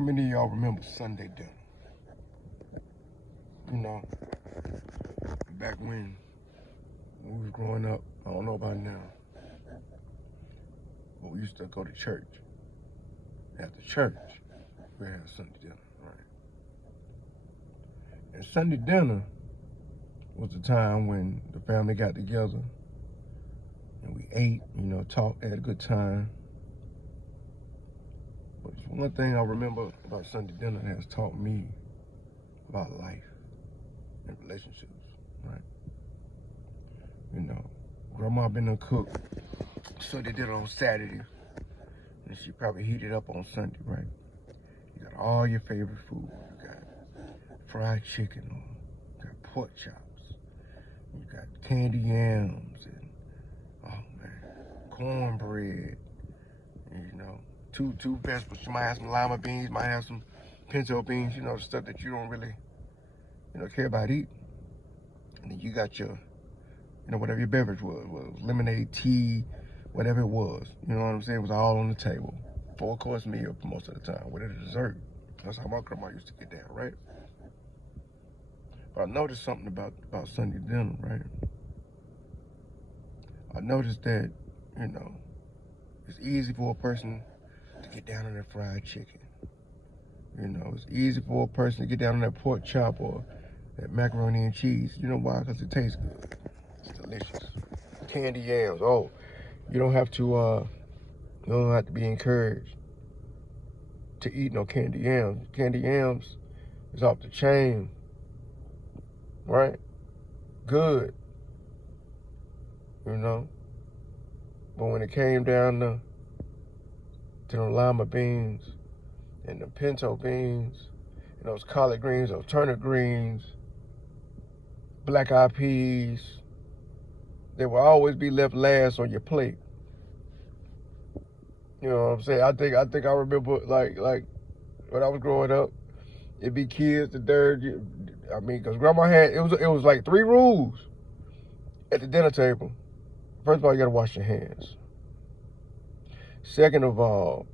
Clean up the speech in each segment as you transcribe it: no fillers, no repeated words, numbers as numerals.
How many of y'all remember Sunday dinner? You know, back when we was growing up, I don't know about now, but we used to go to church. After church, we had Sunday dinner, right? And Sunday dinner was the time when the family got together and we ate, talked, had a good time. But one thing I remember about Sunday dinner has taught me about life and relationships, right? Grandma been a cook Sunday dinner on Saturday, and she probably heated up on Sunday, right? You got all your favorite food. You got fried chicken, you got pork chops, you got candy yams, and cornbread, and, two vegetables. You might have some lima beans, might have some pinto beans, the stuff that you don't really, care about eating. And then you got your, whatever your beverage was lemonade, tea, whatever it was. You know what I'm saying? It was all on the table. 4-course meal most of the time with a dessert. That's how my grandma used to get down, right? But I noticed something about Sunday dinner, right? I noticed that, it's easy for a person to get down on that fried chicken. It's easy for a person to get down on that pork chop or that macaroni and cheese. You know why? Because it tastes good. It's delicious. Candy yams. Oh, you don't have to be encouraged to eat no candy yams. Candy yams is off the chain, right? Good, But when it came down to the lima beans and the pinto beans and those collard greens, those turnip greens, black eyed peas, they will always be left last on your plate. You know what I'm saying? I think I remember like when I was growing up, it'd be kids, the dirt. Because grandma had it was like 3 rules at the dinner table. First of all, you gotta wash your hands. Second of all,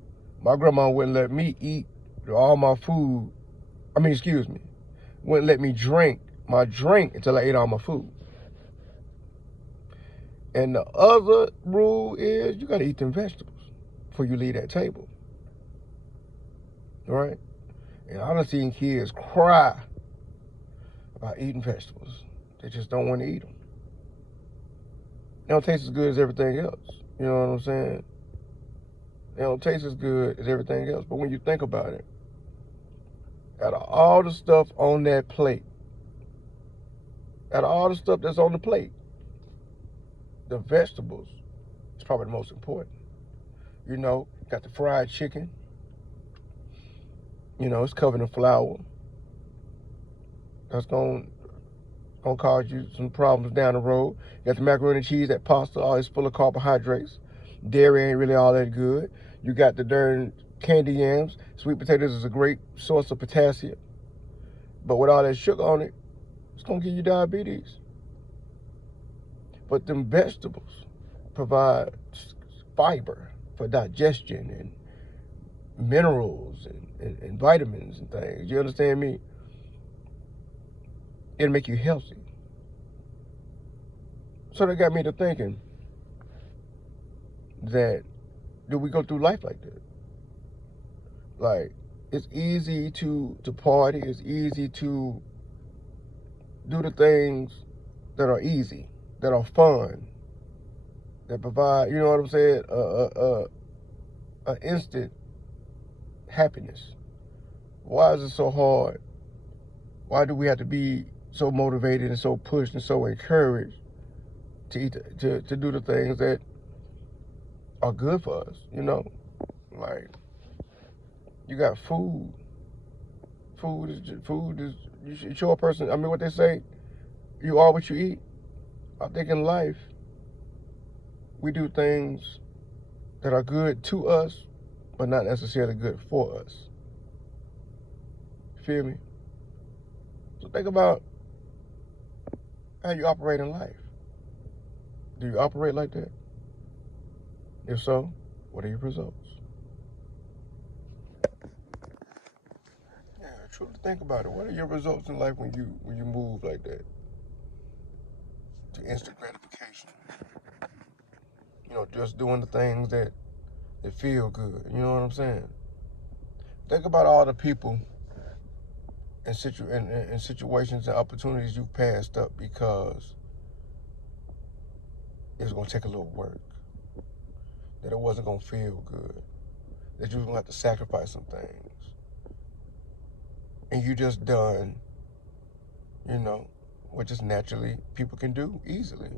my grandma wouldn't let me eat all my food. Wouldn't let me drink my drink until I ate all my food. And the other rule is you gotta eat them vegetables before you leave that table. Right? And I done seen kids cry about eating vegetables. They just don't want to eat them. They don't taste as good as everything else. You know what I'm saying? They don't taste as good as everything else. But when you think about it, out of all the stuff on that plate, out of all the stuff that's on the plate, the vegetables is probably the most important. Got the fried chicken. It's covered in flour. That's gonna cause you some problems down the road. You got the macaroni and cheese, that pasta, always full of carbohydrates. Dairy ain't really all that good. You got the darn candy yams. Sweet potatoes is a great source of potassium. But with all that sugar on it, it's gonna give you diabetes. But them vegetables provide fiber for digestion and minerals and vitamins and things. You understand me? It'll make you healthy. So that got me to thinking that, do we go through life like that? Like, it's easy to party. It's easy to do the things that are easy, that are fun, that provide, you know what I'm saying, instant happiness. Why is it so hard? Why do we have to be so motivated and so pushed and so encouraged to do the things that are good for us? Like, you got food. Food is you should show a person. What they say, you are what you eat. I think in life we do things that are good to us, but not necessarily good for us. Feel me? So think about how you operate in life. Do you operate like that? If so, what are your results? truly think about it. What are your results in life when you move like that to instant gratification? Just doing the things that feel good. You know what I'm saying? Think about all the people and situations and opportunities you passed up because it was gonna take a little work, that it wasn't gonna feel good, that you was gonna have to sacrifice some things, and you just done, what just naturally people can do easily.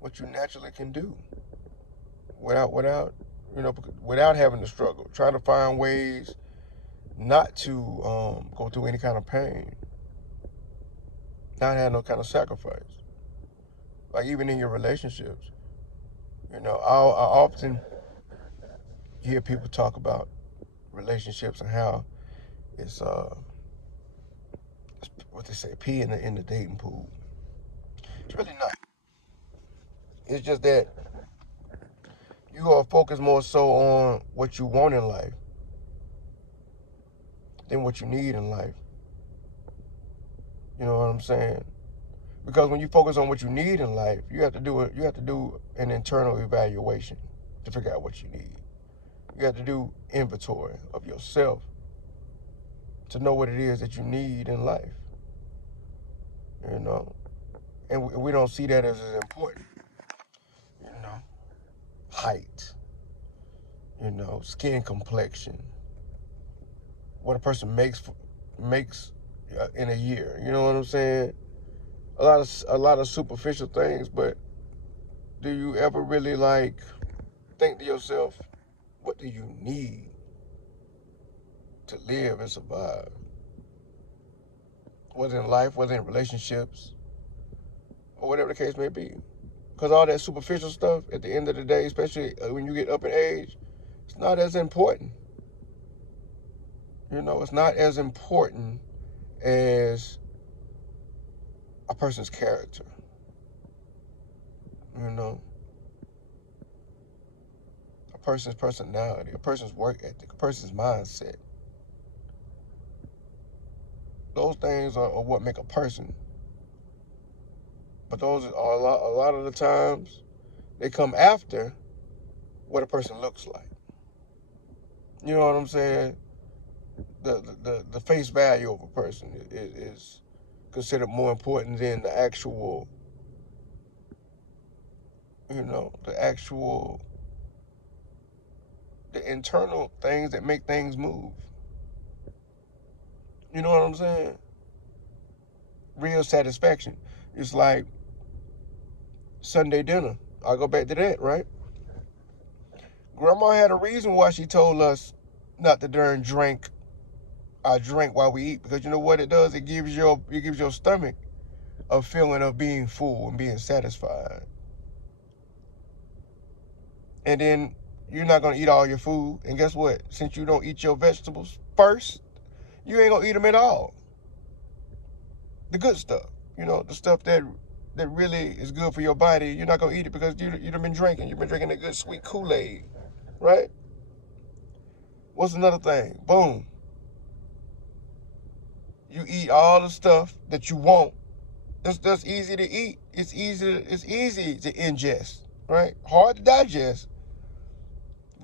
What you naturally can do without having to struggle, trying to find ways not to go through any kind of pain, not have no kind of sacrifice. Like even in your relationships, I often hear people talk about relationships and how it's what they say, pee in the dating pool. It's really not. It's just that you are focused more so on what you want in life than what you need in life. You know what I'm saying? Because when you focus on what you need in life, you have to do an internal evaluation to figure out what you need. You have to do inventory of yourself to know what it is that you need in life. And we don't see that as important. Height, skin complexion, what a person makes in a year. You know what I'm saying? A lot of superficial things, but do you ever really think to yourself, what do you need to live and survive? Whether in life, whether in relationships, or whatever the case may be. Because all that superficial stuff, at the end of the day, especially when you get up in age, it's not as important. It's not as important as a person's character. A person's personality, a person's work ethic, a person's mindset. Those things are what make a person. But those are a lot of the times they come after what a person looks like. You know what I'm saying? The face value of a person is considered more important than the actual, the internal things that make things move. You know what I'm saying? Real satisfaction. It's like Sunday dinner. I'll go back to that, right? Grandma had a reason why she told us not to drink while we eat, because you know what it does? It gives your stomach a feeling of being full and being satisfied. And then you're not gonna eat all your food, and guess what? Since you don't eat your vegetables first, you ain't gonna eat them at all. The good stuff, the stuff that really is good for your body, you're not gonna eat it because you've been drinking. You've been drinking a good sweet Kool-Aid, right? What's another thing? Boom. You eat all the stuff that you want. That's easy to eat. It's easy to ingest, right? Hard to digest.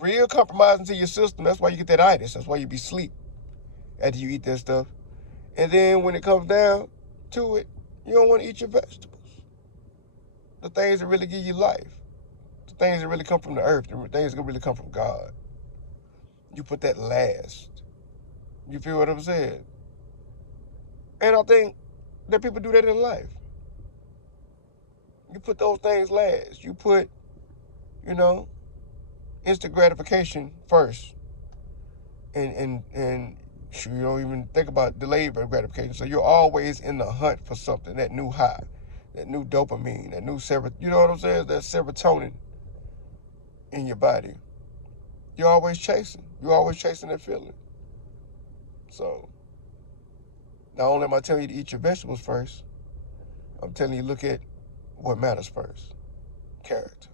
Real compromising to your system. That's why you get that itis. That's why you be asleep after you eat that stuff. And then when it comes down to it, you don't want to eat your vegetables. The things that really give you life. The things that really come from the earth. The things that really come from God. You put that last. You feel what I'm saying? And I think that people do that in life. You put those things last. You put, instant gratification first. And you don't even think about delayed gratification. So you're always in the hunt for something, that new high, that new dopamine, that new you know what I'm saying? That serotonin in your body. You're always chasing. You're always chasing that feeling. So not only am I telling you to eat your vegetables first, I'm telling you look at what matters first. Character.